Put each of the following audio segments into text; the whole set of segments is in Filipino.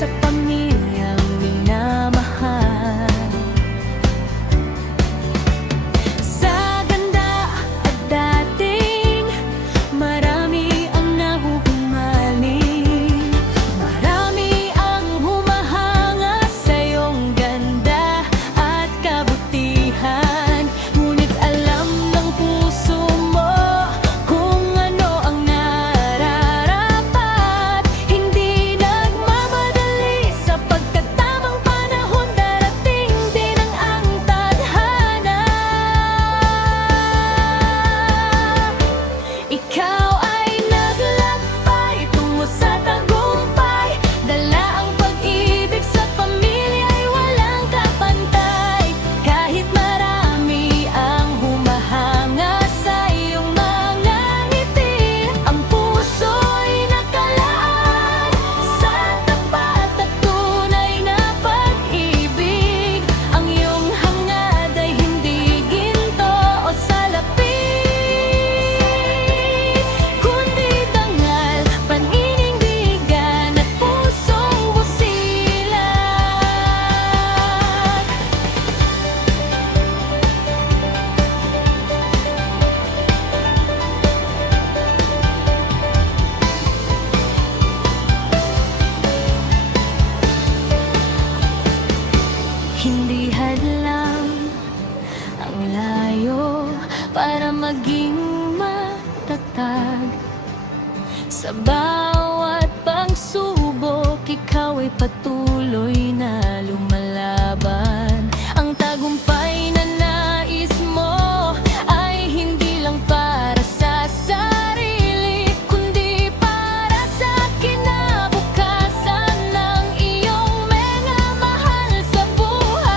sa pamilyang minamahal. Sa ganda at dating, marami ang nahuhumaling. Marami ang humahanga sa iyong ganda at kabutihan. Ngunit alam ng puso mo kung ano ang nararapat. Hindi nagmamadali, sa pagkatamang panahon darating din ang tadhana. Ikaw ay naglakbay tungo sa tagumpay, dala ang pag-ibig sa pamilya ay walang kapantay. Kahit marami ang humahanga sa iyong mga ngiti, ang puso'y nakalaan sa tapat at tunay na pag-ibig. Ang iyong hangad ay hindi ginto o salapi, kundi dangal, paninindigan at pusong busilak. Hindi hadlang ang layo para maging matatag. Sa bawat pagsubok, ikaw ay patuloy na lumalaban. Ang tagumpay na nais mo ay hindi lang para sa sarili, kundi para sa kinabukasan ng iyong mga mahal sa buhay.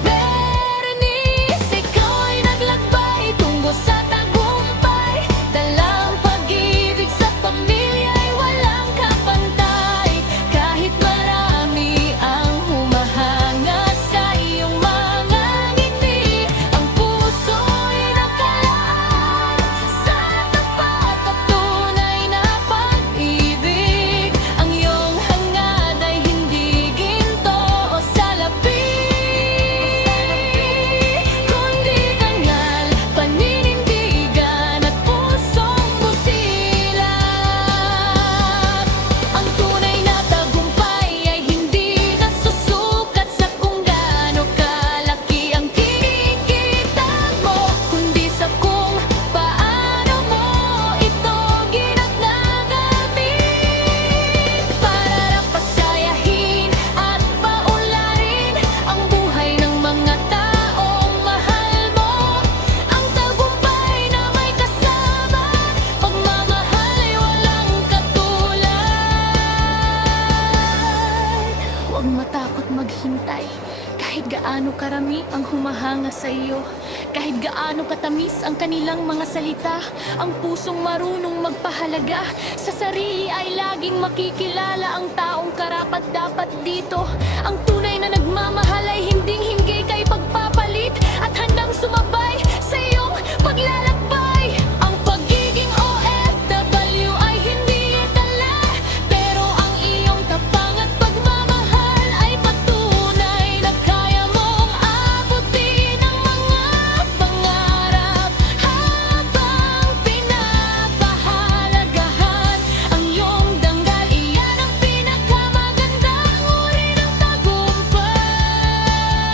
Bernice, ikaw ay naglakbay tungo sa tagumpay, dala ang pag-ibig sa pamilya ay walang kapantay. Kahit marami ang humahanga sa iyong mga ngiti, ang puso'y nakalaan sa tapat at tunay na pag-ibig. Ang iyong hangad ay hindi ginto o salapi, kundi dangal, paninindigan at pusong busilak. Ang tunay na tagumpay ay hindi nasusukat sa kung gaano kalaki ang kinikita mo, kundi sa kung paano mo ito ginagagamit para pasayahin at paunlarin ang buhay ng mga taong mahal mo. Ang tagumpay na may kasama pagmamahal ay walang katulad. Huwag matakot maghintay, kahit gaano karami ang humahanga sa iyo, kahit gaano katamis ang kanilang mga salita. Ang pusong marunong magpahalaga sa sarili ay laging makikilala ang taong karapat-dapat dito. Ang tunay na nagmamahal ay hinding-hindi kay pagpapalit at handang sumabay sa iyong paglalakbay. Ang pagiging OFW ay hindi dala, pero ang iyong tapang at pagmamahal ay patunay na kaya mong abutin ang mga pangarap. Habang pinapahalagahan ang iyong danggal, iyan ang pinakamagandang uri ng tagumpay.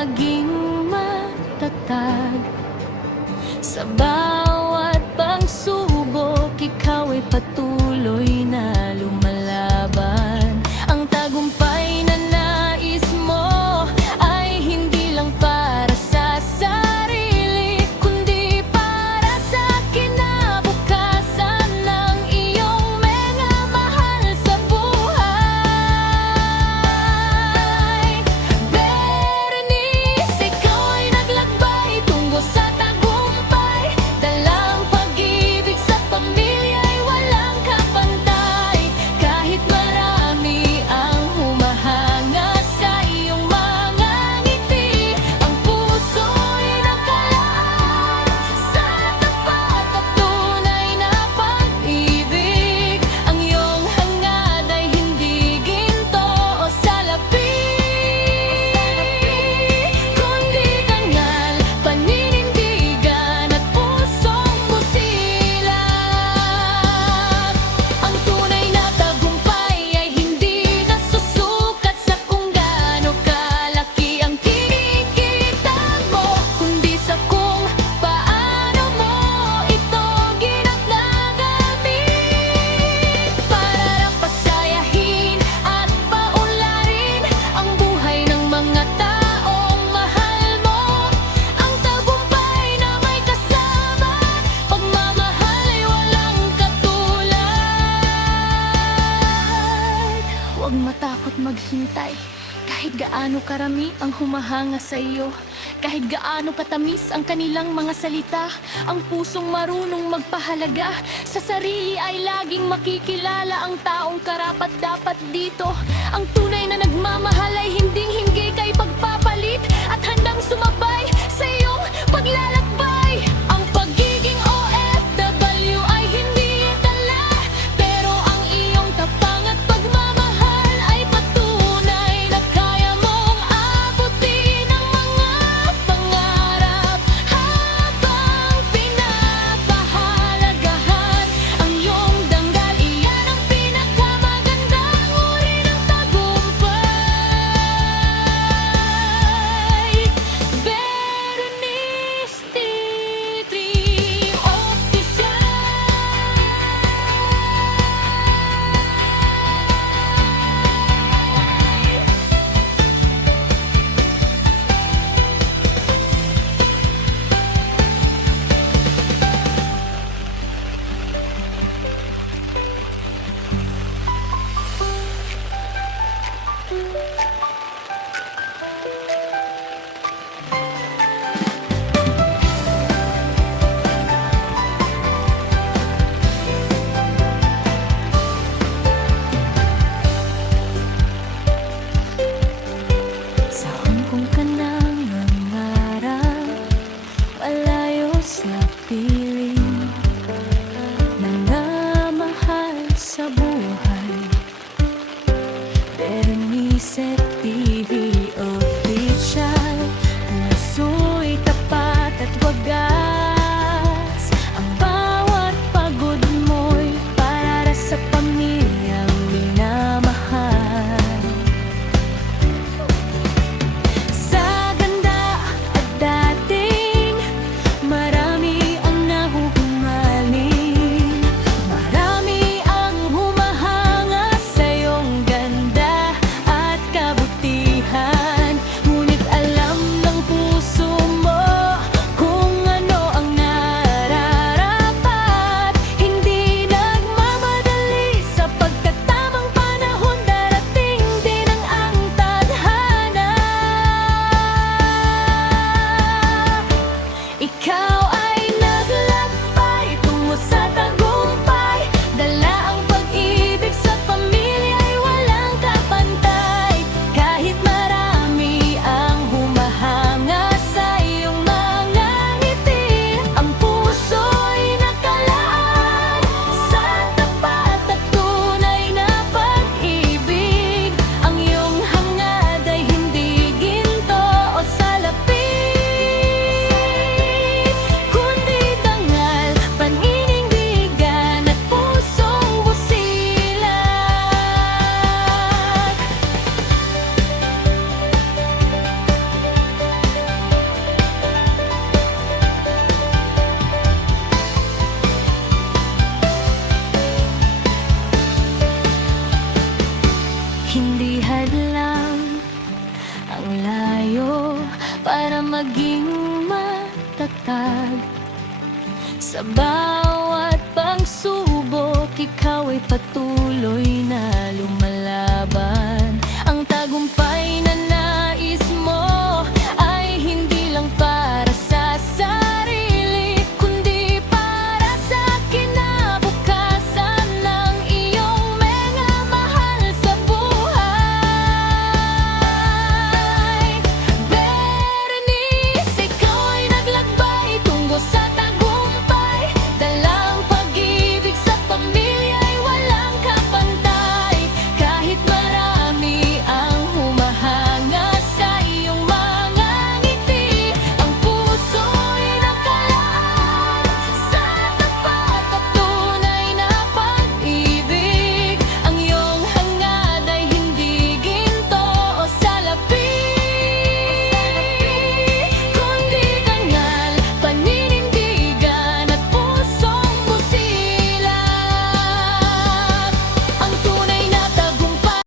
maging matatag. Sa bawat pagsubok, ikaw ay patuloy na lumalaban. Ang tagumpay na nais mo ay hindi lang para sa sarili, kundi para sa kinabukasan ng iyong mga mahal sa buhay. Berenice, ikaw ay naglakbay tungo sa tagumpay. Dalang pag-ibig sa pamilya ay walang kapantay. Kahit marami ang humahanga sa iyong mga ngiti, ang puso'y nakalaan sa tapat at tunay na pag-ibig. Ang iyong hangad ay hindi ginto o salapi, kundi dangal, paninindigan at pusong busilak. Ang tunay na tagumpay ay hindi nasusukat sa kung gaano kalaki ang kinikita mo, kundi sa kung paano mo ito ginagagamit para lang pasayahin at paunlarin ang buhay ng mga taong mahal mo. Ang tagumpay na may kasama pagmamahal ay walang katulad. Huwag matakot maghintay. Kahit gaano karami ang humahanga sa iyo, kahit gaano katamis ang kanilang mga salita, ang pusong marunong magpahalaga sa sarili ay laging makikilala ang taong karapat-dapat dito. Ang tunay na nagmamahal ay hinding-hindi kay pagpapalit at handang sumabay sa iyong paglalakbay. Ang pagiging OFW ay hindi dala, pero ang iyong tapang at pagmamahal ay patunay na kaya mong abutin ang mga pangarap habang pinapahalagahan ang iyong danggal. Iyan ang pinakamagandang uri ng tagumpay. Berenice, maging matatag. Sa bawat pagsubok, ikaw ay patuloy